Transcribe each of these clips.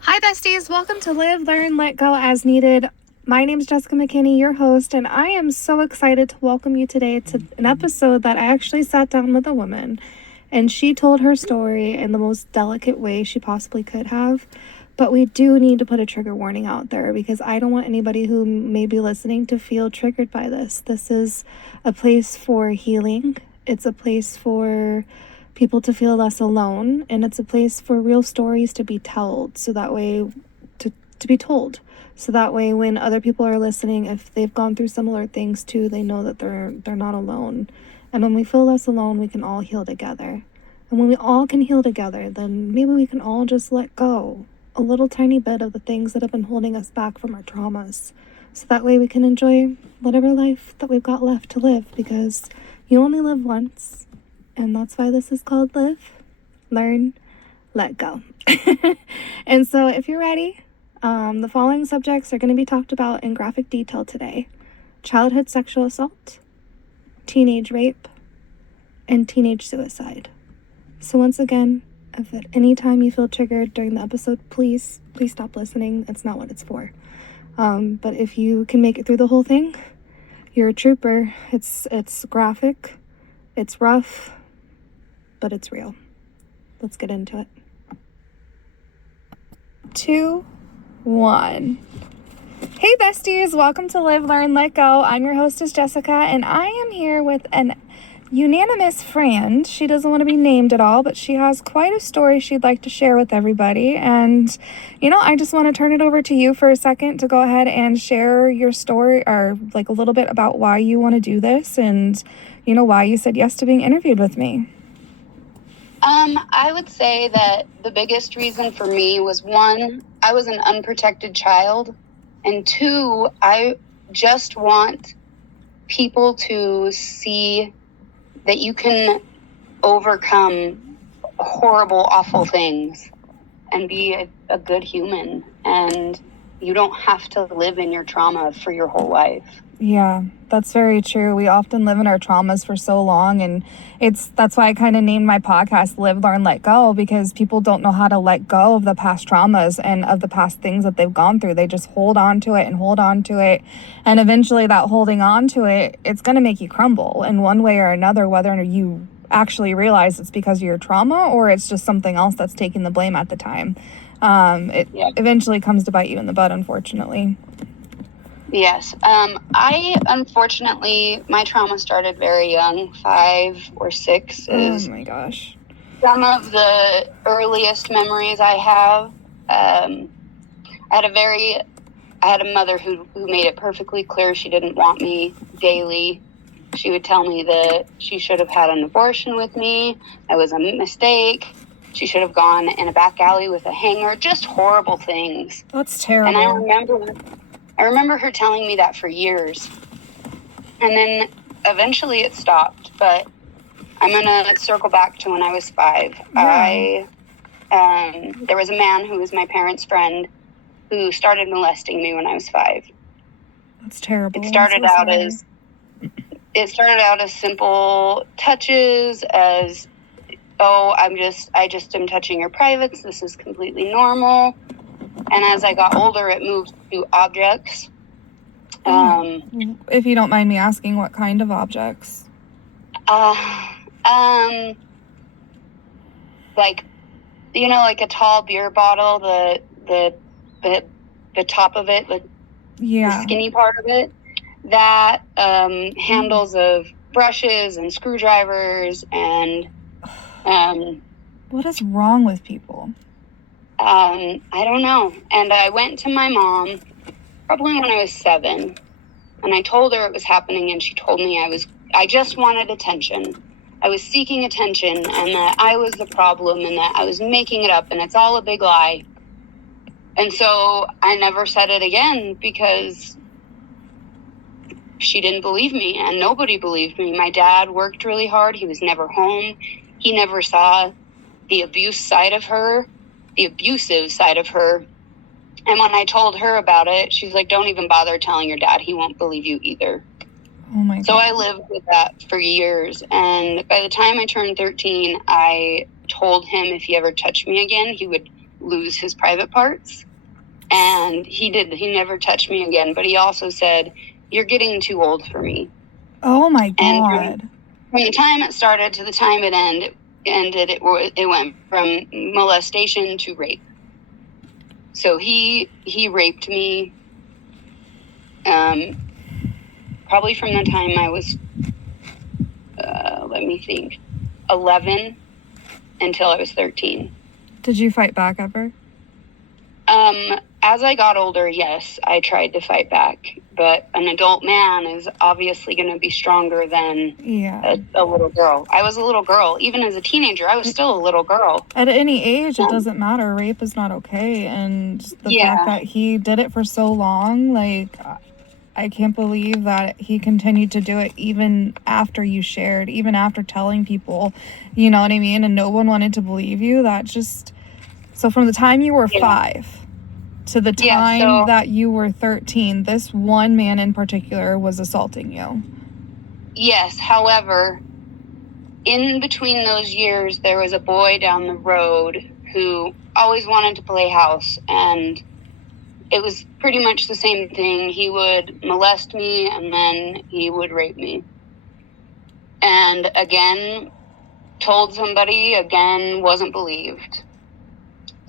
Hi, besties. Welcome to Live, Learn, Let Go as Needed. My name is Jessica McKinney, your host, and I am so excited to welcome you today to an episode that I actually sat down with a woman, and she told her story in the most delicate way she possibly could have. But we do need to put a trigger warning out there because I don't want anybody who may be listening to feel triggered by this. This is a place for healing. It's a place for people to feel less alone, and it's a place for real stories to be told, so that way to be told, so that way when other people are listening, if they've gone through similar things too, they know that they're not alone. And when we feel less alone, we can all heal together. And when we all can heal together, then maybe we can all just let go a little tiny bit of the things that have been holding us back from our traumas, so that way we can enjoy whatever life that we've got left to live, because you only live once. And that's why this is called Live, Learn, Let Go. And so if you're ready, the following subjects are going to be talked about in graphic detail today: childhood sexual assault, teenage rape, and teenage suicide. So once again, if at any time you feel triggered during the episode, please stop listening. It's not what it's for. But if you can make it through the whole thing, you're a trooper. It's graphic, it's rough, but it's real. Let's get into it. 2, 1. Hey besties, welcome to Live, Learn, Let Go. I'm your hostess Jessica, and I am here with an unanimous friend. She doesn't want to be named at all, but she has quite a story she'd like to share with everybody. And, I just want to turn it over to you for a second to go ahead and share your story, or like a little bit about why you want to do this and, why you said yes to being interviewed with me. I would say that the biggest reason for me was, 1, I was an unprotected child, and 2, I just want people to see that you can overcome horrible, awful things and be a good human, and you don't have to live in your trauma for your whole life. Yeah, that's very true. We often live in our traumas for so long, and that's why I kind of named my podcast Live, Learn, Let Go, because people don't know how to let go of the past traumas and of the past things that they've gone through. They just hold on to it and hold on to it, and eventually that holding on to it, it's going to make you crumble in one way or another, whether you actually realize it's because of your trauma or it's just something else that's taking the blame at the time. It eventually comes to bite you in the butt, unfortunately. Yes. Unfortunately, my trauma started very young, 5 or 6 is oh my gosh. Some of the earliest memories I have. I had a mother who made it perfectly clear she didn't want me daily. She would tell me that she should have had an abortion with me. That was a mistake. She should have gone in a back alley with a hanger. Just horrible things. That's terrible. And I remember her telling me that for years. And then eventually it stopped. But I'm going to circle back to when I was 5. Yeah. There was a man who was my parents' friend who started molesting me when I was 5. That's terrible. It started out as simple touches, as, I just am touching your privates. This is completely normal. And as I got older, it moved to objects. If you don't mind me asking, what kind of objects? Like a tall beer bottle, the top of it, the skinny part of it, that, handles of brushes and screwdrivers and, what is wrong with people? I don't know. And I went to my mom probably when I was 7, and I told her it was happening, and she told me I just wanted attention. I was seeking attention, and that I was the problem, and that I was making it up, and it's all a big lie. And so I never said it again because she didn't believe me, and nobody believed me. My dad worked really hard. He was never home. He never saw the abusive side of her. And when I told her about it, she's like, don't even bother telling your dad. He won't believe you either. Oh my God. So I lived with that for years. And by the time I turned 13, I told him if he ever touched me again, he would lose his private parts. And he never touched me again, but he also said, "You're getting too old for me." Oh my And God. from the time it started to the time it ended, it went from molestation to rape. So he raped me, probably from the time I was, 11 until I was 13. Did you fight back ever? As I got older, yes, I tried to fight back, but an adult man is obviously going to be stronger than a little girl. I was a little girl. Even as a teenager, I was still a little girl. At any age, it doesn't matter. Rape is not okay. And the fact that he did it for so long, like, I can't believe that he continued to do it even after you shared, even after telling people, you know what I mean? And no one wanted to believe you. That just... So from the time you were 5 to the time that you were 13, this one man in particular was assaulting you. Yes. However, in between those years, there was a boy down the road who always wanted to play house, and it was pretty much the same thing. He would molest me, and then he would rape me. And again, told somebody, again, wasn't believed.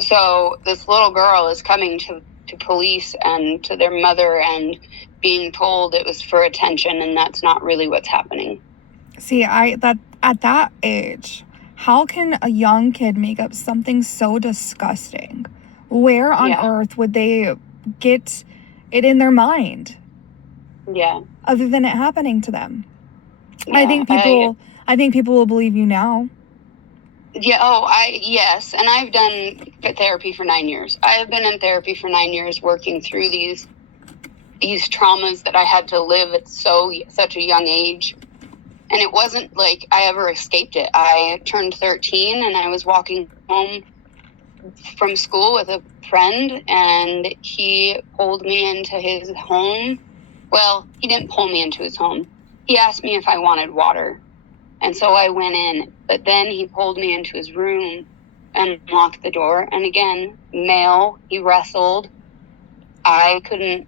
So this little girl is coming to police and to their mother and being told it was for attention, and that's not really what's happening. See, at that age, how can a young kid make up something so disgusting? Where on earth would they get it in their mind? Yeah. Other than it happening to them. Yeah, I think people will believe you now. Yeah. Yes. And I've done therapy for 9 years. I have been in therapy for 9 years, working through these traumas that I had to live at such a young age. And it wasn't like I ever escaped it. I turned 13 and I was walking home from school with a friend, and he pulled me into his home. Well, he didn't pull me into his home. He asked me if I wanted water. And so I went in, but then he pulled me into his room and locked the door. And again, male, he wrestled. I couldn't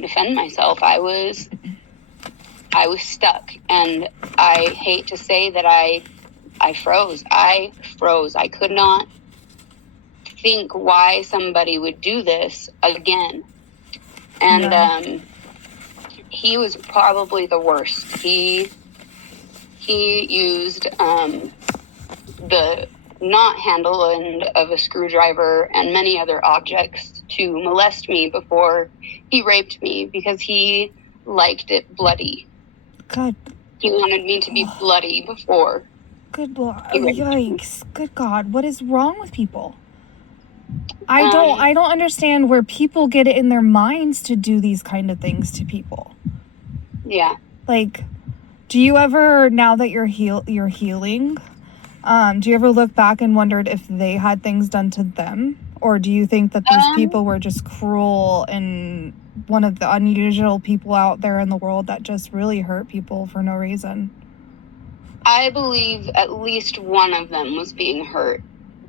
defend myself. I was stuck, and I hate to say that I froze. I could not think why somebody would do this again. And he was probably the worst. He used the knot handle of a screwdriver and many other objects to molest me before he raped me, because he liked it bloody. God. He wanted me to be bloody before. Good Lord. Yikes. Good God. What is wrong with people? I don't understand where people get it in their minds to do these kind of things to people. Yeah. Like, do you ever, now that you're healing, do you ever look back and wondered if they had things done to them? Or do you think that these people were just cruel and one of the unusual people out there in the world that just really hurt people for no reason? I believe at least one of them was being hurt,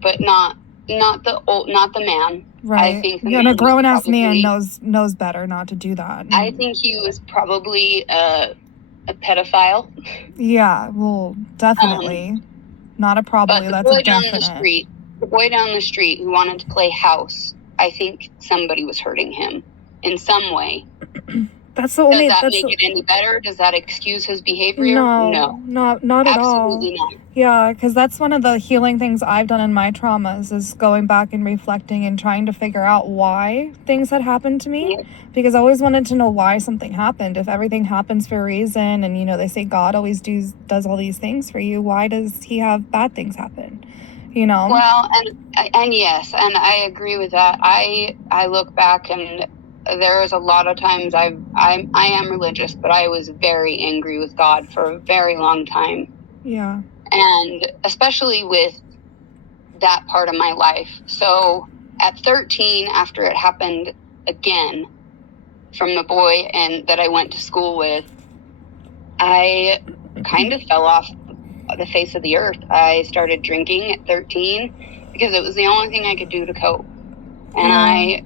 but not the man. Right. I think a grown ass man knows better not to do that. I think he was probably a pedophile. Yeah, well, definitely. Not a probably, but that's a definite. The boy down the street who wanted to play house, I think somebody was hurting him in some way. That's the only. Does that make it any better? Does that excuse his behavior? No, not at all. Absolutely not. Yeah, because that's one of the healing things I've done in my traumas, is going back and reflecting and trying to figure out why things had happened to me. Yeah. Because I always wanted to know why something happened. If everything happens for a reason, and they say God always does all these things for you, why does he have bad things happen? Well, and yes, and I agree with that. I look back, and there is a lot of times I am religious, but I was very angry with God for a very long time. Yeah. And especially with that part of my life. So at 13, after it happened again from the boy that I went to school with, I kind of fell off the face of the earth. I started drinking at 13 because it was the only thing I could do to cope. And I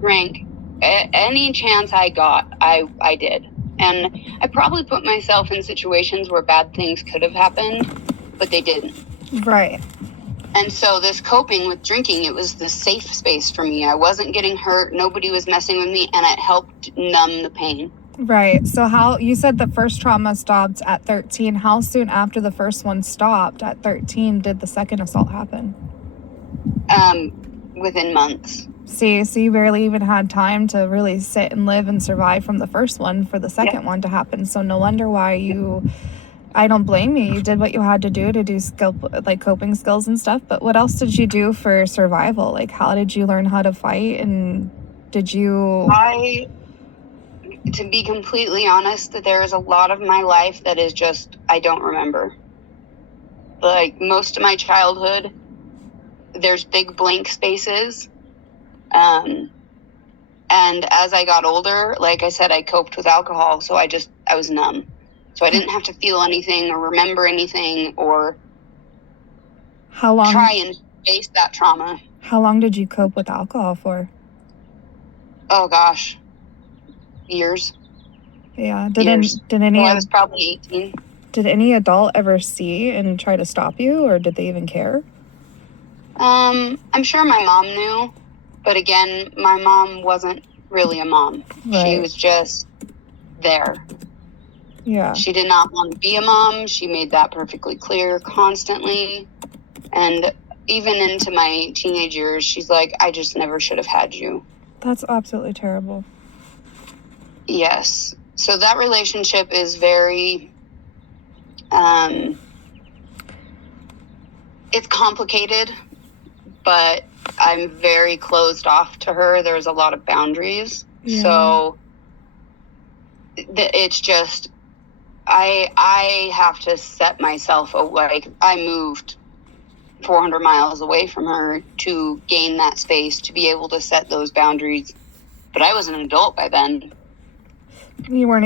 drank any chance I got, I did. And I probably put myself in situations where bad things could have happened, but they didn't. Right. And so this coping with drinking, it was the safe space for me. I wasn't getting hurt. Nobody was messing with me, and it helped numb the pain. Right. So you said the first trauma stopped at 13. How soon after the first one stopped at 13 did the second assault happen? Within months. See, so you barely even had time to really sit and live and survive from the first one for the second one to happen. So no wonder why I don't blame you. You did what you had to do coping skills and stuff. But what else did you do for survival? Like, how did you learn how to fight? And did you... To be completely honest, there is a lot of my life that is just, I don't remember. Like, most of my childhood, there's big blank spaces. And as I got older, like I said, I coped with alcohol. So I was numb. So I didn't have to feel anything or remember anything or try and face that trauma. How long did you cope with alcohol for? Oh, gosh. Years. Yeah. I was probably 18. Did any adult ever see and try to stop you, or did they even care? I'm sure my mom knew, but again, my mom wasn't really a mom. Right. She was just there. Yeah. She did not want to be a mom. She made that perfectly clear constantly. And even into my teenage years, she's like, I just never should have had you. That's absolutely terrible. Yes. So that relationship is very, it's complicated, but I'm very closed off to her. There's a lot of boundaries. Yeah. So it's just, I have to set myself, like, I moved 400 miles away from her to gain that space, to be able to set those boundaries. But I was an adult by then. You weren't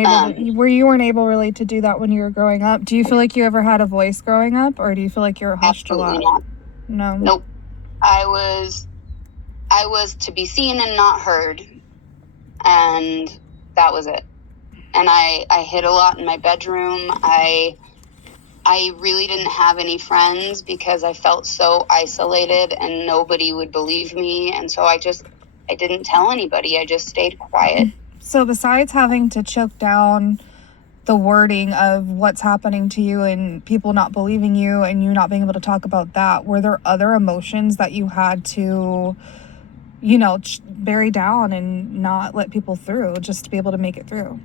able really to do that when you were growing up. Do you feel like you ever had a voice growing up, or do you feel like you were hushed a lot? Not. No. Nope. I was to be seen and not heard, and that was it. And I hid a lot in my bedroom. I really didn't have any friends because I felt so isolated and nobody would believe me. And so I didn't tell anybody. I just stayed quiet. So besides having to choke down the wording of what's happening to you and people not believing you and you not being able to talk about that, were there other emotions that you had to, bury down and not let people through just to be able to make it through?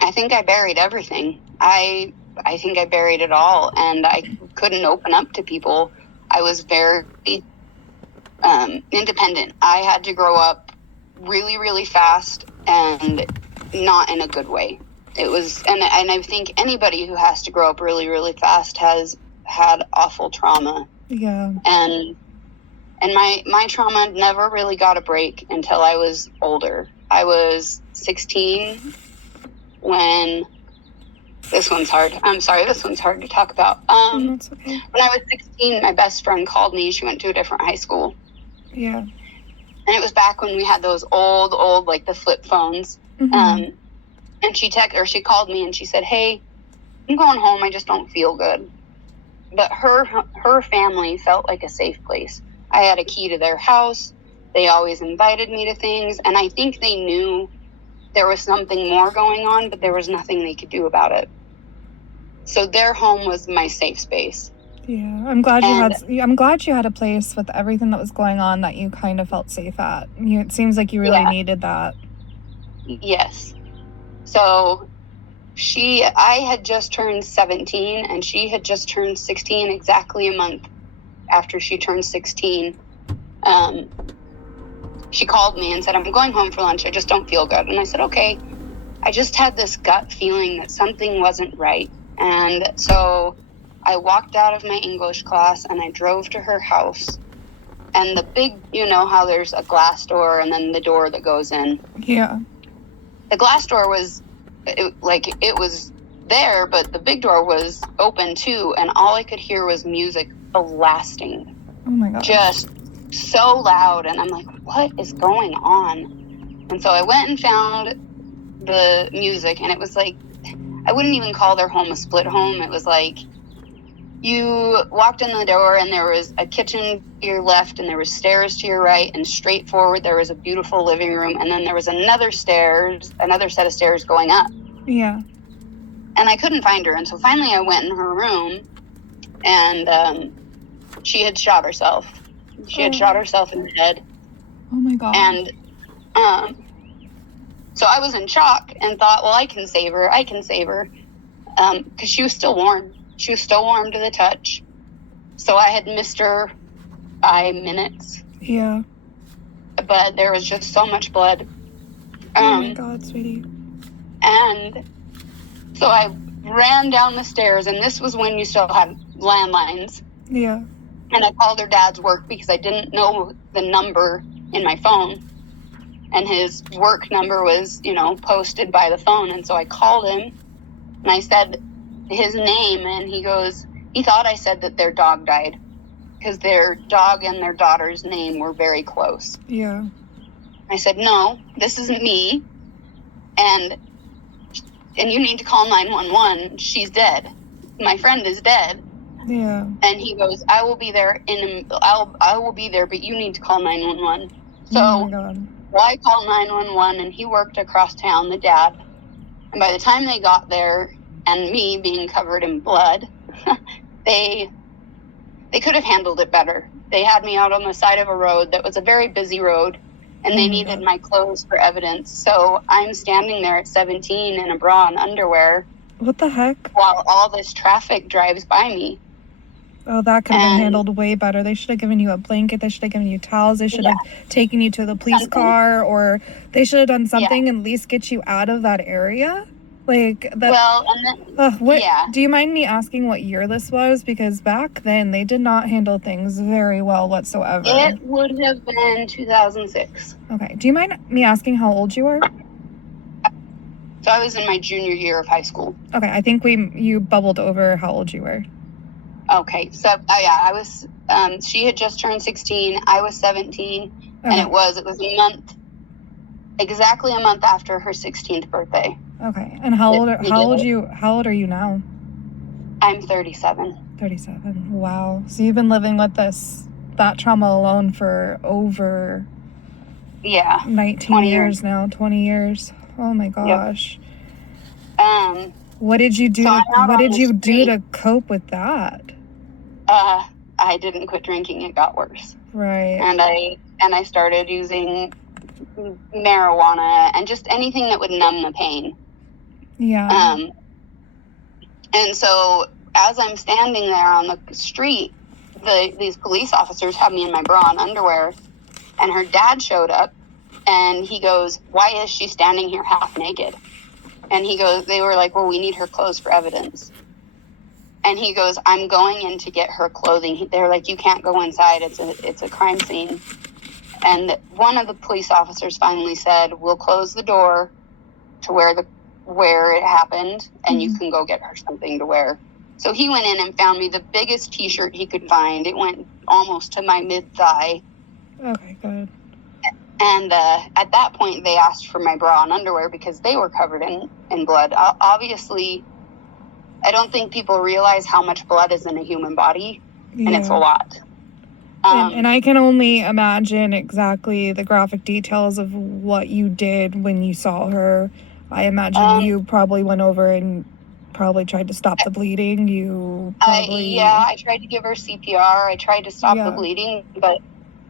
I think I buried everything. I think I buried it all, and I couldn't open up to people. I was very independent. I had to grow up really, really fast and not in a good way. It was, and I think anybody who has to grow up really, really fast has had awful trauma. Yeah. And my trauma never really got a break until I was older. I was 16 when... This one's hard. I'm sorry, this one's hard to talk about. That's okay. When I was 16, my best friend called me. She went to a different high school. Yeah. And it was back when we had those old, like the flip phones. Mm-hmm. And she called me and she said, hey, I'm going home. I just don't feel good. But her family felt like a safe place. I had a key to their house. They always invited me to things. And I think they knew there was something more going on, but there was nothing they could do about it. So their home was my safe space. Yeah, I'm glad you had a place with everything that was going on that you kind of felt safe at. It seems like you really needed that. Yes. So I had just turned 17 and she had just turned 16, exactly a month after she turned 16. She called me and said, I'm going home for lunch. I just don't feel good. And I said, okay. I just had this gut feeling that something wasn't right. And so I walked out of my English class and I drove to her house. And the big, how there's a glass door and then the door that goes in. Yeah. The glass door was, it was there, but the big door was open too, and all I could hear was music blasting. Oh my god. Just so loud, and I'm like, what is going on? And so I went and found the music, and it was like, I wouldn't even call their home a split home. It was like, you walked in the door and there was a kitchen to your left and there was stairs to your right, and straight forward there was a beautiful living room, and then there was another set of stairs going up. Yeah. And I couldn't find her, and so finally I went in her room, and she had shot herself. She had shot herself in the head. Oh my god. And so I was in shock and thought, well, I can save her, because she was still warm. She was still warm to the touch. So I had missed her by minutes. Yeah. But there was just so much blood. Oh my god, sweetie. And so I ran down the stairs, and this was when you still had landlines. Yeah. And I called her dad's work because I didn't know the number in my phone. And his work number was, posted by the phone. And so I called him, and I said his name, and he thought I said that their dog died because their dog and their daughter's name were very close. Yeah. I said, no, this isn't me, and you need to call 911. She's dead. My friend is dead. Yeah. And he goes, I will be there I will be there, but you need to call 911. So oh my god. Well, I called 911, and he worked across town, the dad. And by the time they got there, and me being covered in blood, they could have handled it better. They had me out on the side of a road that was a very busy road, and they needed my clothes for evidence. So I'm standing there at 17 in a bra and underwear. What the heck? While all this traffic drives by me. Oh, that could have been handled way better. They should have given you a blanket. They should have given you towels. They should have taken you to the police car, or they should have done something and at least get you out of that area. Like that. Well, and then, do you mind me asking what year this was? Because back then they did not handle things very well whatsoever. It would have been 2006. Okay. Do you mind me asking how old you are? So I was in my junior year of high school. Okay. I think you bubbled over how old you were. Okay. So I was. She had just turned 16. I was 17, and it was exactly a month after her 16th birthday. Okay. And how old are you now? I'm 37. 37. Wow. So you've been living with that trauma alone for over 19 years now, 20 years. Oh my gosh. Yep. What did you do to cope with that? I didn't quit drinking. It got worse. Right. And I started using marijuana and just anything that would numb the pain. Yeah. And so as I'm standing there on the street, these police officers have me in my bra and underwear, and her dad showed up, and he goes, "Why is she standing here half naked?" And they were like, "Well, we need her clothes for evidence." And he goes, "I'm going in to get her clothing." They're like, "You can't go inside. It's a crime scene." And one of the police officers finally said, "We'll close the door to where it happened, and you can go get her something to wear." So he went in and found me the biggest T-shirt he could find. It went almost to my mid-thigh. Okay, good. And at that point, they asked for my bra and underwear because they were covered in blood. Obviously, I don't think people realize how much blood is in a human body, and it's a lot. And I can only imagine exactly the graphic details of what you did when you saw her. I imagine you probably went over and probably tried to stop the bleeding. I tried to give her CPR. I tried to stop the bleeding, but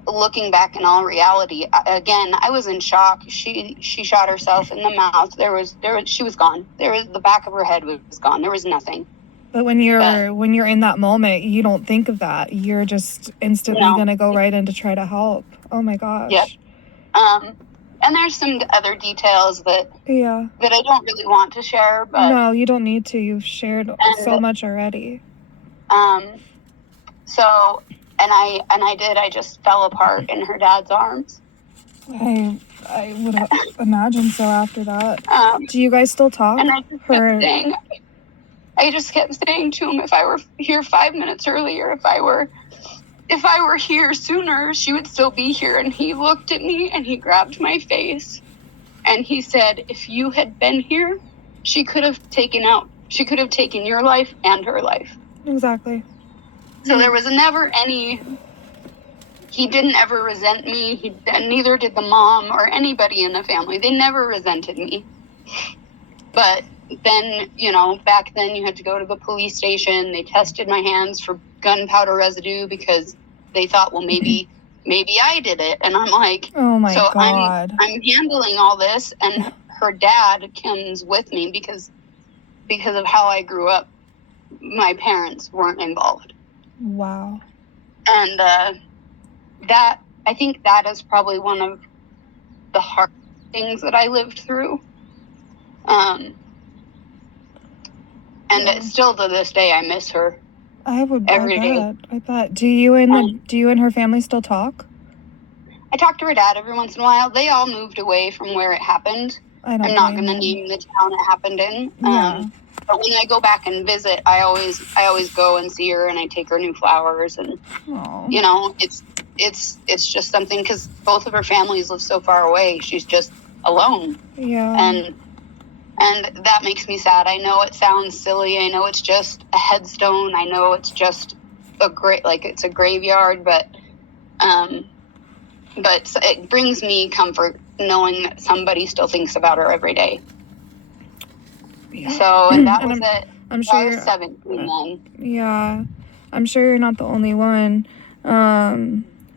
looking back in all reality, again, I was in shock. She shot herself in the mouth. She was gone. The back of her head was gone. There was nothing. But when you're in that moment, you don't think of that. You're just instantly going to go right in to try to help. Oh my gosh. Yep. And there's some other details that I don't really want to share, but no, you don't need to. You've shared so much already. So I just fell apart in her dad's arms. I would imagine so after that. Do you guys still talk? And I just kept saying, I just kept saying to him, if I were here 5 minutes earlier, if I were here sooner, she would still be here. And he looked at me and he grabbed my face and he said, if you had been here, she could have taken your life and her life. Exactly. So there was never any, he didn't ever resent me. Neither did the mom or anybody in the family. They never resented me. But then, back then you had to go to the police station. They tested my hands for gunpowder residue because they thought, well, maybe I did it. And I'm like, oh my so God. I'm handling all this, and her dad comes with me because of how I grew up. My parents weren't involved. Wow. And I think that is probably one of the hard things that I lived through. And still to this day, I miss her. I bet. Do you and her family still talk? I talk to her dad every once in a while. They all moved away from where it happened. I'm not going to name the town it happened in. Yeah. But when I go back and visit, I always go and see her, and I take her new flowers, and it's just something, because both of her families live so far away. She's just alone. Yeah. And that makes me sad. I know it sounds silly. I know it's just a headstone. I know it's just it's a graveyard, but it brings me comfort knowing that somebody still thinks about her every day. Yeah. So that was it. I'm sure I was 17 then. Yeah. I'm sure you're not the only one.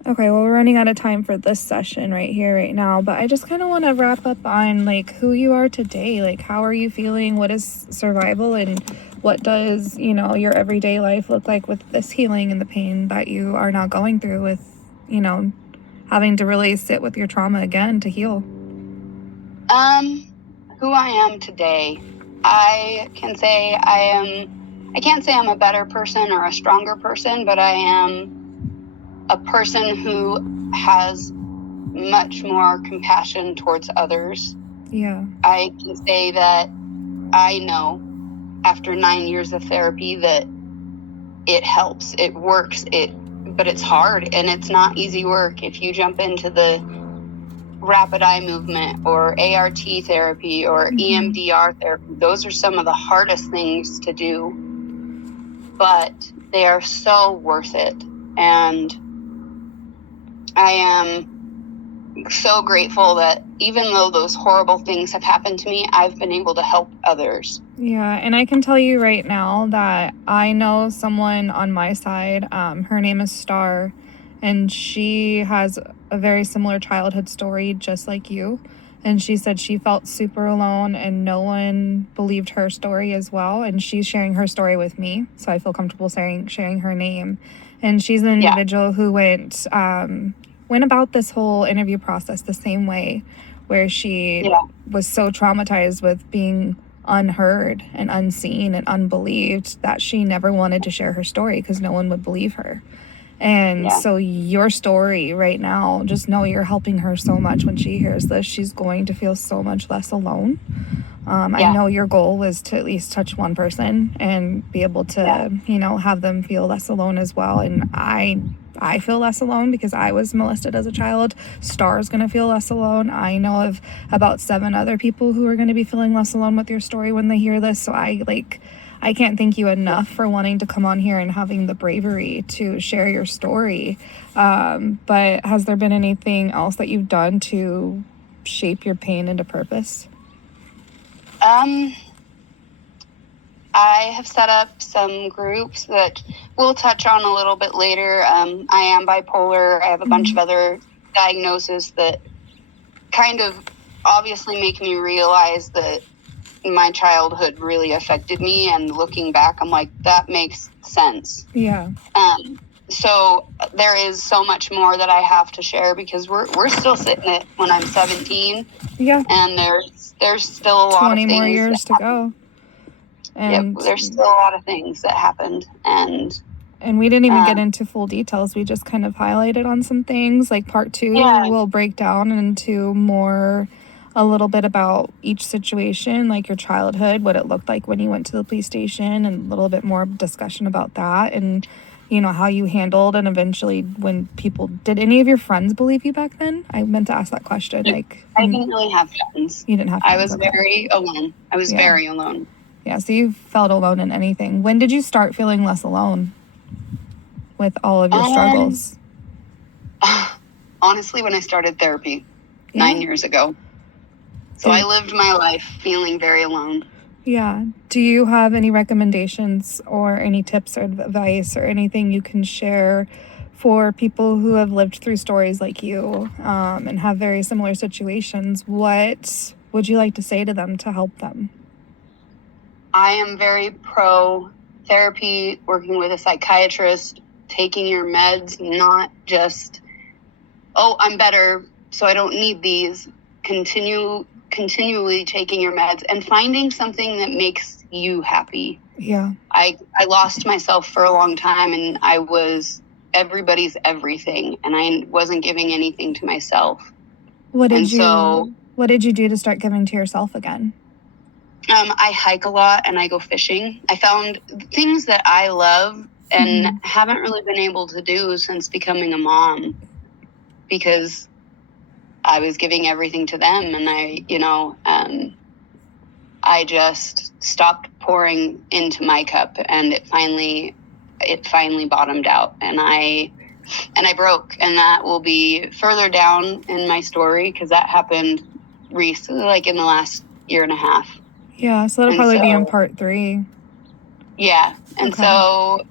Okay, well, we're running out of time for this session right here, right now, but I just kind of want to wrap up on, who you are today. How are you feeling? What is survival, and what does, your everyday life look like with this healing and the pain that you are now going through with, having to really sit with your trauma again to heal? Who I am today, I can't say I'm a better person or a stronger person, but I am a person who has much more compassion towards others. Yeah. I can say that I know after 9 years of therapy that it helps, it works, but it's hard, and it's not easy work. If you jump into the rapid eye movement or ART therapy or EMDR therapy, those are some of the hardest things to do, but they are so worth it. And I am so grateful that even though those horrible things have happened to me, I've been able to help others. Yeah, and I can tell you right now that I know someone on my side. Her name is Star, and she has a very similar childhood story just like you. And she said she felt super alone and no one believed her story as well. And she's sharing her story with me, so I feel comfortable sharing her name. And she's an individual who went about this whole interview process the same way, where she was so traumatized with being unheard and unseen and unbelieved that she never wanted to share her story because no one would believe her. And so your story right now, just know you're helping her so much. When she hears this, she's going to feel so much less alone. I know your goal was to at least touch one person and be able to, have them feel less alone as well. And I feel less alone because I was molested as a child. Star's going to feel less alone. I know of about 7 other people who are going to be feeling less alone with your story when they hear this. So I can't thank you enough for wanting to come on here and having the bravery to share your story. But has there been anything else that you've done to shape your pain into purpose? I have set up some groups that we'll touch on a little bit later. I am bipolar. I have a bunch of other diagnoses that kind of obviously make me realize that my childhood really affected me, and looking back, I'm like, that makes sense. Yeah. So there is so much more that I have to share, because we're still sitting at when I'm 17. Yeah. And there's still a lot of 20 things more years to go. And there's still a lot of things that happened, and we didn't even get into full details. We just kind of highlighted on some things. Like part 2 will break down into more a little bit about each situation, like your childhood, what it looked like when you went to the police station, and a little bit more discussion about that, and how you handled, and eventually when people, did any of your friends believe you back then? I meant to ask that question. Like, I didn't really have friends. You didn't have friends. I was very alone. I was very alone. Yeah, so you felt alone in anything. When did you start feeling less alone with all of your struggles? Honestly, when I started therapy 9 years ago. So I lived my life feeling very alone. Yeah. Do you have any recommendations or any tips or advice or anything you can share for people who have lived through stories like you and have very similar situations? What would you like to say to them to help them? I am very pro therapy, working with a psychiatrist, taking your meds, not just, oh, I'm better, so I don't need these. Continually taking your meds and finding something that makes you happy. Yeah. I lost myself for a long time, and I was everybody's everything, and I wasn't giving anything to myself. What did you do to start giving to yourself again? I hike a lot and I go fishing. I found things that I love and haven't really been able to do since becoming a mom, because I was giving everything to them, and I just stopped pouring into my cup, and it finally bottomed out, and I broke, and that will be further down in my story because that happened recently, like in the last year and a half. Yeah, so that'll probably be in part 3. Yeah, and so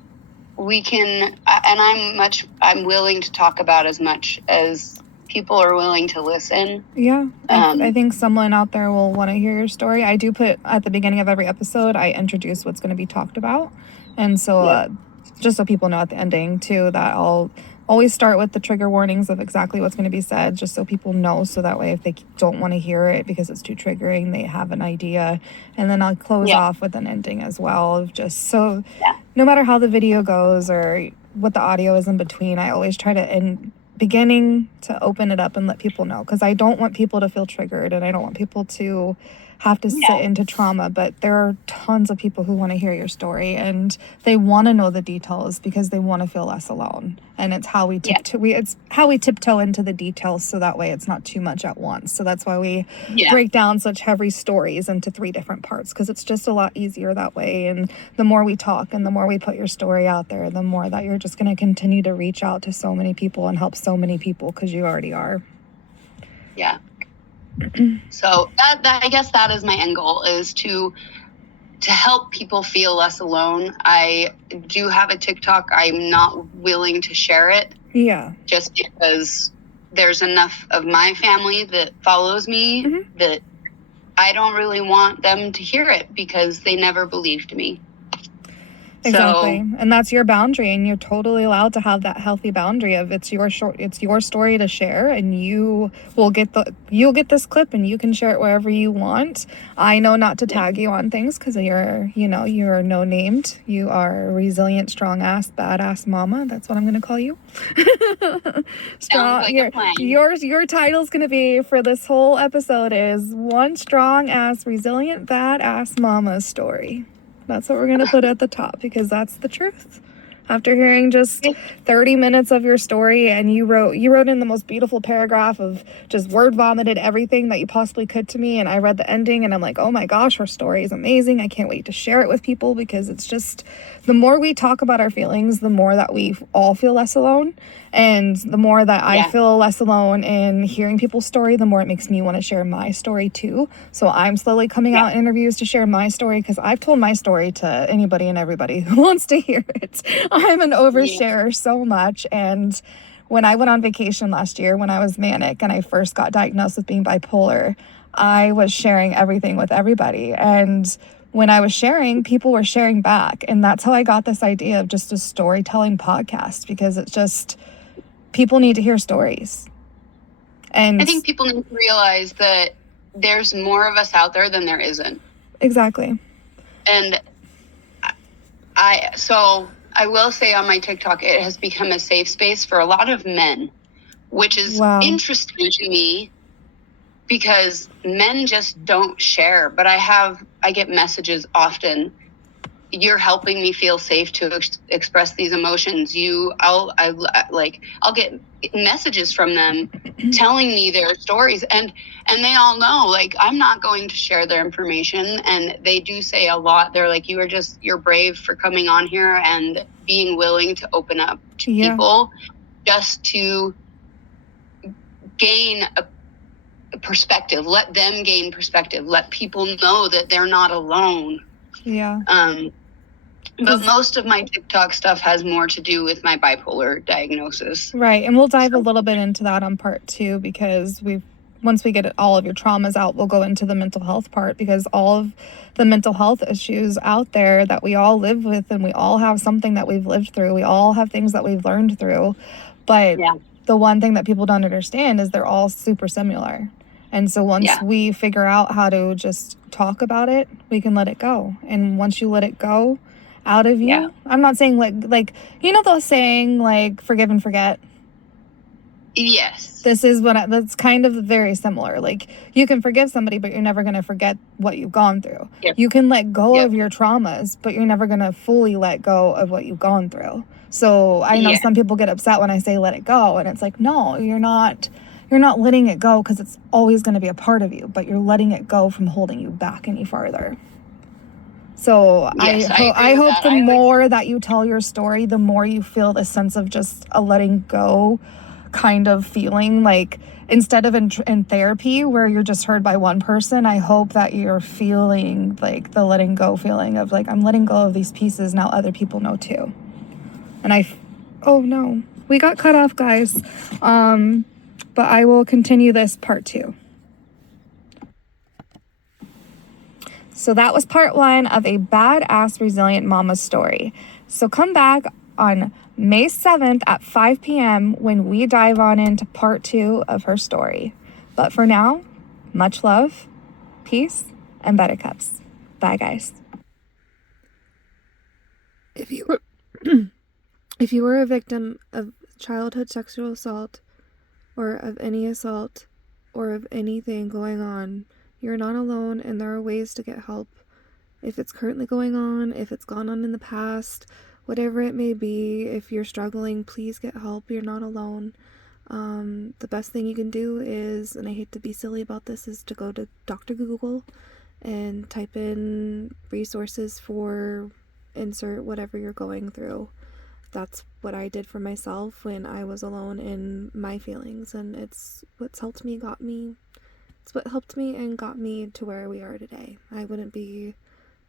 we can, and I'm willing to talk about as much as people are willing to listen. Yeah, I think someone out there will want to hear your story. I do put at the beginning of every episode, I introduce what's going to be talked about. And so just so people know at the ending too, that I'll always start with the trigger warnings of exactly what's going to be said, just so people know, so that way if they don't want to hear it because it's too triggering, they have an idea. And then I'll close off with an ending as well, of just so no matter how the video goes or what the audio is in between, I always try to end beginning to open it up and let people know, because I don't want people to feel triggered, and I don't want people to have to sit into trauma. But there are tons of people who want to hear your story, and they want to know the details because they want to feel less alone. And it's how we tiptoe into the details, so that way it's not too much at once. So that's why we break down such heavy stories into 3 different parts, because it's just a lot easier that way. And the more we talk and the more we put your story out there, the more that you're just going to continue to reach out to so many people and help so many people, because you already are. Yeah. So that I guess that is my end goal, is to help people feel less alone. I do have a TikTok. I'm not willing to share it. Yeah. Just because there's enough of my family that follows me that I don't really want them to hear it, because they never believed me. Exactly. And that's your boundary, and you're totally allowed to have that healthy boundary of it's your story to share, and you'll get this clip and you can share it wherever you want. I know not to tag you on things because you're no named. You are a resilient, strong ass, badass mama. That's what I'm going to call you. Strong. Like your title's going to be for this whole episode is One Strong Ass Resilient Badass Mama Story. That's what we're going to put at the top, because that's the truth. After hearing just 30 minutes of your story, and you wrote in the most beautiful paragraph of just word vomited everything that you possibly could to me, and I read the ending and I'm like, oh my gosh, her story is amazing. I can't wait to share it with people, because it's just, the more we talk about our feelings, the more that we all feel less alone. And the more that I feel less alone in hearing people's story, the more it makes me want to share my story too. So I'm slowly coming out in interviews to share my story, because I've told my story to anybody and everybody who wants to hear it. I'm an oversharer so much. And when I went on vacation last year, when I was manic and I first got diagnosed with being bipolar, I was sharing everything with everybody. And when I was sharing, people were sharing back. And that's how I got this idea of just a storytelling podcast, because it's just, people need to hear stories. And I think people need to realize that there's more of us out there than there isn't. Exactly. And I will say on my TikTok, it has become a safe space for a lot of men, which is interesting to me, because men just don't share. But I get messages often. You're helping me feel safe to express these emotions. I'll get messages from them telling me their stories, and they all know, like, I'm not going to share their information. And they do say a lot. They're like, you're brave for coming on here and being willing to open up to people just to gain a perspective. Let them gain perspective. Let people know that they're not alone. Yeah. But most of my TikTok stuff has more to do with my bipolar diagnosis. Right. And we'll dive a little bit into that on part 2, because once we get all of your traumas out, we'll go into the mental health part, because all of the mental health issues out there that we all live with, and we all have something that we've lived through. We all have things that we've learned through. But the one thing that people don't understand is they're all super similar. And so once we figure out how to just talk about it, we can let it go. And once you let it go out of you, I'm not saying like you know the saying, like, forgive and forget. Yes. This is that's kind of very similar. Like, you can forgive somebody, but you're never going to forget what you've gone through. You can let go of your traumas, but you're never going to fully let go of what you've gone through. So I know some people get upset when I say let it go, and it's like, no, you're not letting it go, because it's always going to be a part of you, but you're letting it go from holding you back any farther. So I hope the more that you tell your story, the more you feel this sense of just a letting go kind of feeling. Like, instead of in therapy where you're just heard by one person, I hope that you're feeling like the letting go feeling of, like, I'm letting go of these pieces, now other people know too. And oh no, we got cut off, guys. But I will continue this part 2. So that was part 1 of a badass resilient mama story. So come back on May 7th at 5 p.m. when we dive on into part 2 of her story. But for now, much love, peace, and buttercups. Bye, guys. If you were a victim of childhood sexual assault, or of any assault, or of anything going on, you're not alone, and there are ways to get help. If it's currently going on, if it's gone on in the past, whatever it may be, if you're struggling, please get help. You're not alone. The best thing you can do is, and I hate to be silly about this, is to go to Dr. Google and type in resources for insert whatever you're going through. That's what I did for myself when I was alone in my feelings, and it's what helped me and got me to where we are today. I wouldn't be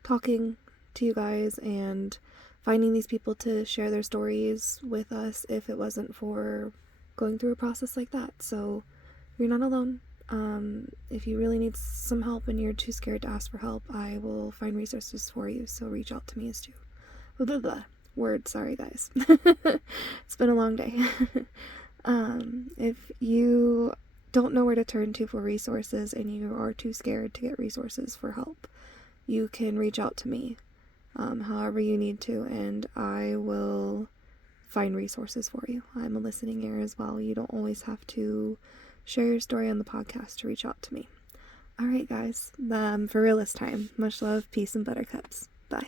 talking to you guys and finding these people to share their stories with us if it wasn't for going through a process like that. So you're not alone. If you really need some help and you're too scared to ask for help, I will find resources for you. So reach out to me as too. Blah, blah, blah. Word, sorry guys. It's been a long day. If you don't know where to turn to for resources and you are too scared to get resources for help, you can reach out to me however you need to, and I will find resources for you. I'm a listening ear as well. You don't always have to share your story on the podcast to reach out to me. Alright guys, for real this time. Much love, peace, and buttercups. Bye.